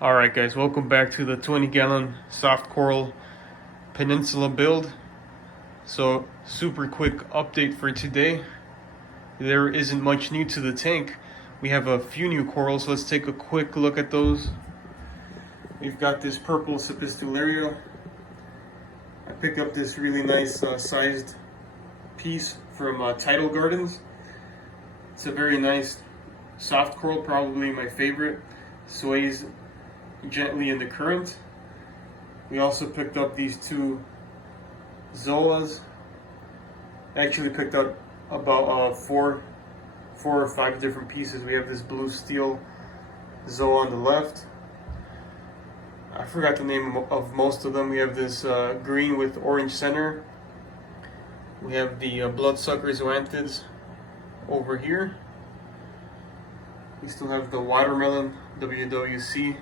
Alright guys, welcome back to the 20-gallon soft coral Peninsula build. So super quick update for today. There isn't much new to the tank. We have a few new corals, so let's take a quick look at those. We've got this Purple Cepistularia. I picked up this really nice sized piece from Tidal Gardens. It's a very nice soft coral, probably my favorite. Sways gently in the current. We also picked up these two zoas. I actually picked up about four or five different pieces. We have this blue steel zoa on the left. I forgot the name of most of them. We have this green with orange center. We have the bloodsucker zoanthids over here. We still have the watermelon WWC.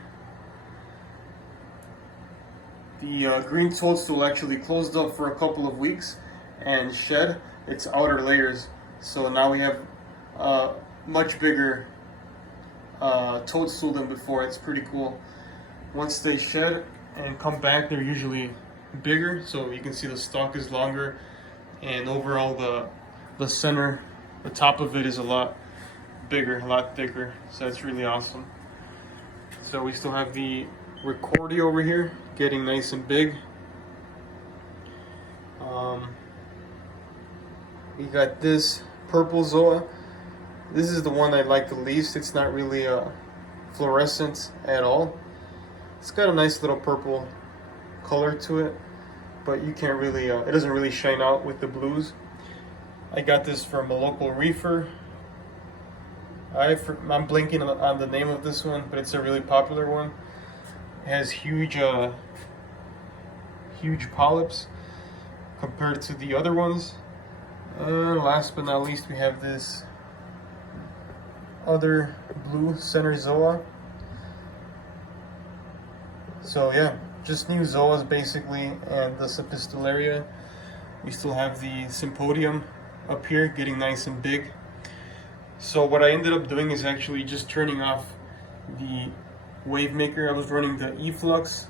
The green toadstool actually closed up for a couple of weeks and shed its outer layers. So now we have a much bigger toadstool than before. It's pretty cool. Once they shed and come back, they're usually bigger. So you can see the stalk is longer, and overall the center, the top of it is a lot bigger, a lot thicker. So that's really awesome. So we still have the Recordia over here, getting nice and big. We got this purple zoa. This is the one I like the least. It's not really fluorescent at all. It's got a nice little purple color to it, but you can't really, it doesn't really shine out with the blues. I got this from a local reefer. I'm blanking on the name of this one, but it's a really popular one. It has huge polyps compared to the other ones. And last but not least, we have this other blue center zoa. So yeah, just new zoas basically, and the Cepistularia. We still have the Symposium up here getting nice and big. So what I ended up doing is actually just turning off the wave maker. I was running the E-Flux.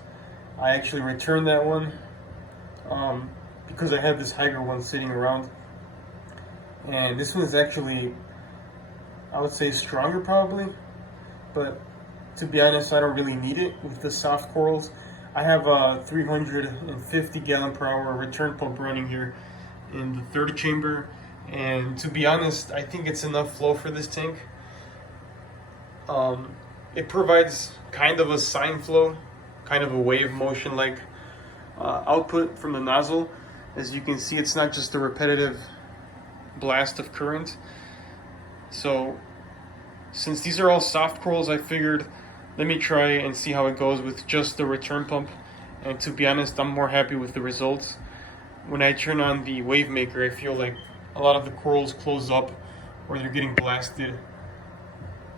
I actually returned that one because I had this Hydro one sitting around. And this one is actually, I would say, stronger probably. But to be honest, I don't really need it with the soft corals. I have a 350 gallon per hour return pump running here in the third chamber. And to be honest, I think it's enough flow for this tank. It provides kind of a sine flow, kind of a wave motion like output from the nozzle. As you can see, it's not just a repetitive blast of current. So since these are all soft corals, I figured let me try and see how it goes with just the return pump. And to be honest, I'm more happy with the results. When I turn on the wave maker, I feel like a lot of the corals close up or they're getting blasted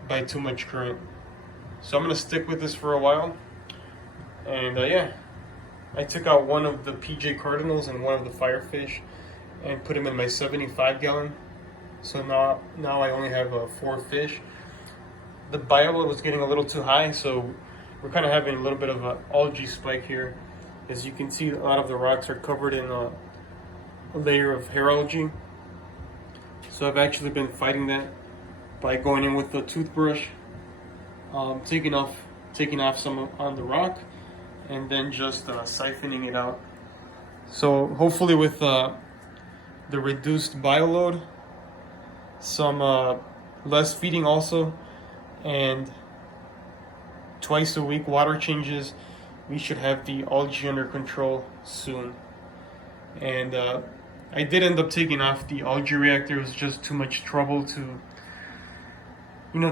by too much current. So I'm going to stick with this for a while. And yeah, I took out one of the PJ Cardinals and one of the Firefish and put them in my 75 gallon. So now I only have 4 fish. The bioload was getting a little too high, so we're kind of having a little bit of an algae spike here. As you can see, a lot of the rocks are covered in a layer of hair algae. So I've actually been fighting that by going in with the toothbrush, taking off some on the rock, and then just siphoning it out. So hopefully with the reduced bioload, some less feeding also, and twice a week water changes, we should have the algae under control soon. And I did end up taking off the algae reactor. It was just too much trouble to,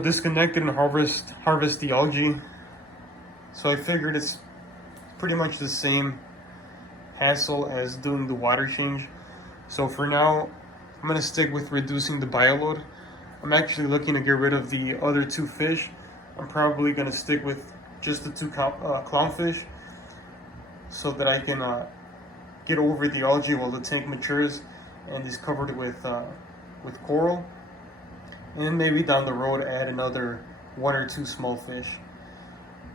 disconnect it and harvest the algae. So I figured it's pretty much the same hassle as doing the water change. So for now, I'm gonna stick with reducing the bioload. I'm actually looking to get rid of the other 2 fish. I'm probably gonna stick with just the 2 clownfish so that I can get over the algae while the tank matures and is covered with coral. And maybe down the road add another 1 or 2 small fish.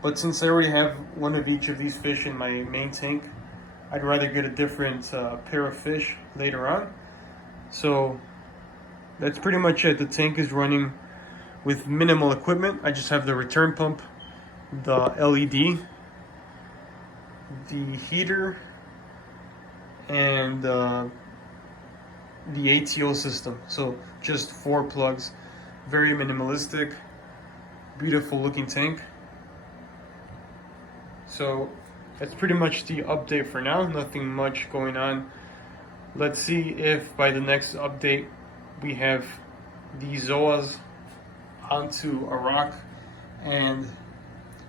But since I already have one of each of these fish in my main tank, I'd rather get a different pair of fish later on. So that's pretty much it. The tank is running with minimal equipment. I just have the return pump, the LED, the heater, and the ATO system. So just 4 plugs. Very minimalistic, beautiful looking tank. So that's pretty much the update for now. Nothing much going on. Let's see if by the next update we have the zoas onto a rock, and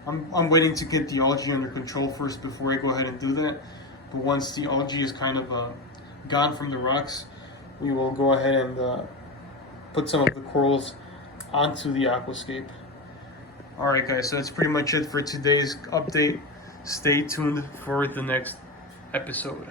I'm waiting to get the algae under control first before I go ahead and do that. But once the algae is kind of gone from the rocks, we will go ahead and put some of the corals onto the aquascape. Alright guys, so that's pretty much it for today's update. Stay tuned for the next episode.